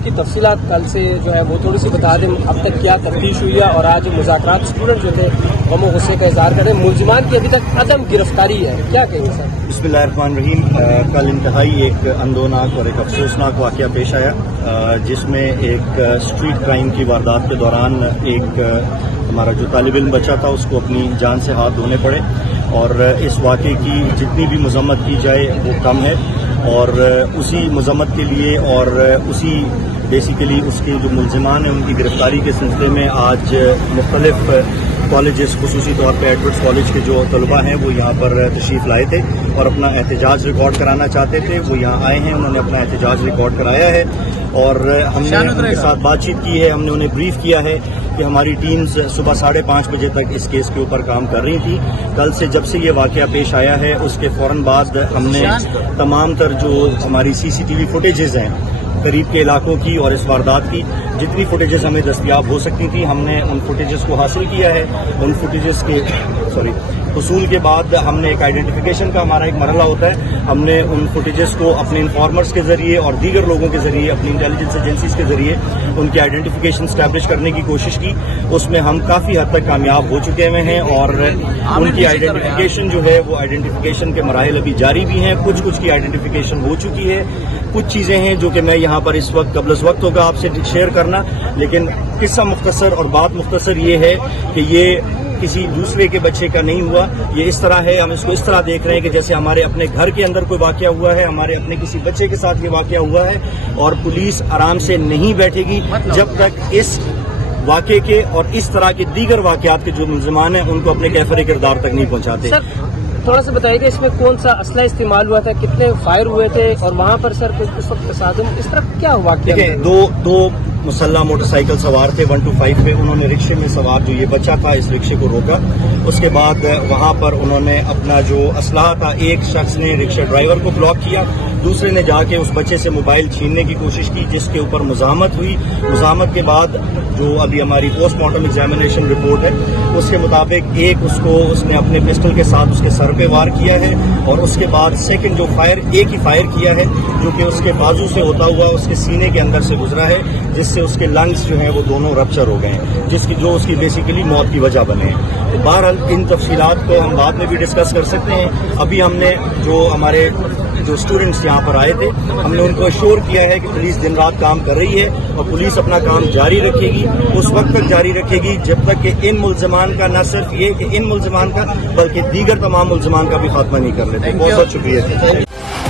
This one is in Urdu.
اس کی تفصیلات کل سے جو ہے وہ تھوڑی سی بتا دیں، اب تک کیا تفتیش ہوئی ہے اور آج مذاکرات اسٹوڈنٹ جو تھے غم و غصے کا اظہار کریں، ملزمان کی ابھی تک عدم گرفتاری ہے، کیا کہیں گے سر؟ بسم اللہ الرحمن الرحیم۔ کل انتہائی ایک اندوناک اور ایک افسوسناک واقعہ پیش آیا، جس میں ایک اسٹریٹ کرائم کی واردات کے دوران ایک ہمارا جو طالب علم بچہ تھا اس کو اپنی جان سے ہاتھ دھونے پڑے، اور اس واقعے کی جتنی بھی مذمت کی جائے وہ کم ہے، اور اسی مذمت کے لیے اور اسی بیسیکلی اس کے جو ملزمان ہیں ان کی گرفتاری کے سلسلے میں آج مختلف کالجز، خصوصی طور پہ ایڈورڈز کالج کے جو طلباء ہیں وہ یہاں پر تشریف لائے تھے اور اپنا احتجاج ریکارڈ کرانا چاہتے تھے۔ وہ یہاں آئے ہیں، انہوں نے اپنا احتجاج ریکارڈ کرایا ہے اور ہم نے ان کے ساتھ بات چیت کی ہے، ہم نے انہیں بریف کیا ہے کہ ہماری ٹیمز صبح 5:30 بجے تک اس کیس کے اوپر کام کر رہی تھی۔ کل سے جب سے یہ واقعہ پیش آیا ہے اس کے فوراً بعد ہم نے تمام تر جو ہماری CCTV فوٹیجز ہیں قریب کے علاقوں کی اور اس واردات کی، جتنی فوٹیجز ہمیں دستیاب ہو سکتی تھیں ہم نے ان فوٹیجز کو حاصل کیا ہے۔ ان فوٹیجز کے حصول کے بعد ہم نے ایک آئیڈینٹیفیکیشن کا ہمارا ایک مرحلہ ہوتا ہے، ہم نے ان فوٹیجز کو اپنے انفارمرز کے ذریعے اور دیگر لوگوں کے ذریعے، اپنی انٹیلیجنس ایجنسیز کے ذریعے ان کی آئیڈینٹیفیکیشن اسٹیبلش کرنے کی کوشش کی۔ اس میں ہم کافی حد تک کامیاب ہو چکے ہوئے ہیں اور ان کی آئیڈینٹیفیکیشن جو ہے وہ آئیڈینٹیفیکیشن کے مراحل ابھی جاری بھی ہیں، کچھ کی آئیڈینٹیفیکیشن ہو چکی ہے، کچھ چیزیں ہیں جو کہ میں یہاں پر اس وقت قبل از وقت ہوگا آپ سے شیئر کرنا، لیکن قصہ مختصر اور بات مختصر یہ ہے کہ یہ کسی دوسرے کے بچے کا نہیں ہوا، یہ اس طرح ہے، ہم اس کو اس طرح دیکھ رہے ہیں کہ جیسے ہمارے اپنے گھر کے اندر کوئی واقعہ ہوا ہے، ہمارے اپنے کسی بچے کے ساتھ یہ واقعہ ہوا ہے، اور پولیس آرام سے نہیں بیٹھے گی جب تک اس واقعے کے اور اس طرح کے دیگر واقعات کے جو ملزمان ہیں ان کو اپنے کیفر کردار تک نہیں پہنچاتے۔ تھوڑا سا بتائیے کہ اس میں کون سا اسلحہ استعمال ہوا تھا، کتنے فائر ہوئے تھے، اور وہاں پر سر اس وقت تصادم اس طرح کیا ہوا؟ دیکھیں، دو مسلح موٹر سائیکل سوار تھے 125 پہ، انہوں نے رکشے میں سوار جو یہ بچہ تھا اس رکشے کو روکا، اس کے بعد وہاں پر انہوں نے اپنا جو اسلحہ تھا، ایک شخص نے رکشہ ڈرائیور کو بلاک کیا، دوسرے نے جا کے اس بچے سے موبائل چھیننے کی کوشش کی جس کے اوپر مزاحمت ہوئی۔ مزاحمت کے بعد جو ابھی ہماری پوسٹ مارٹم ایگزامینیشن رپورٹ ہے اس کے مطابق اس نے اپنے پسٹل کے ساتھ اس کے سر پہ وار کیا ہے، اور اس کے بعد سیکنڈ جو ایک ہی فائر کیا ہے جو کہ اس کے بازو سے ہوتا ہوا اس کے سینے کے اندر سے گزرا ہے، جس سے اس کے لنگز جو ہیں وہ دونوں رپچر ہو گئے ہیں، جو اس کی بیسیکلی موت کی وجہ بنے ہیں۔ بہرحال ان تفصیلات کو ہم بعد میں بھی ڈسکس کر سکتے ہیں۔ ابھی ہم نے جو ہمارے اسٹوڈنٹس یہاں پر آئے تھے ہم نے ان کو اشور کیا ہے کہ پولیس دن رات کام کر رہی ہے اور پولیس اپنا کام جاری رکھے گی، اس وقت تک جاری رکھے گی جب تک کہ ان ملزمان کا، نہ صرف یہ کہ ان ملزمان کا بلکہ دیگر تمام ملزمان کا بھی خاتمہ نہیں کر لیتے۔ بہت بہت شکریہ۔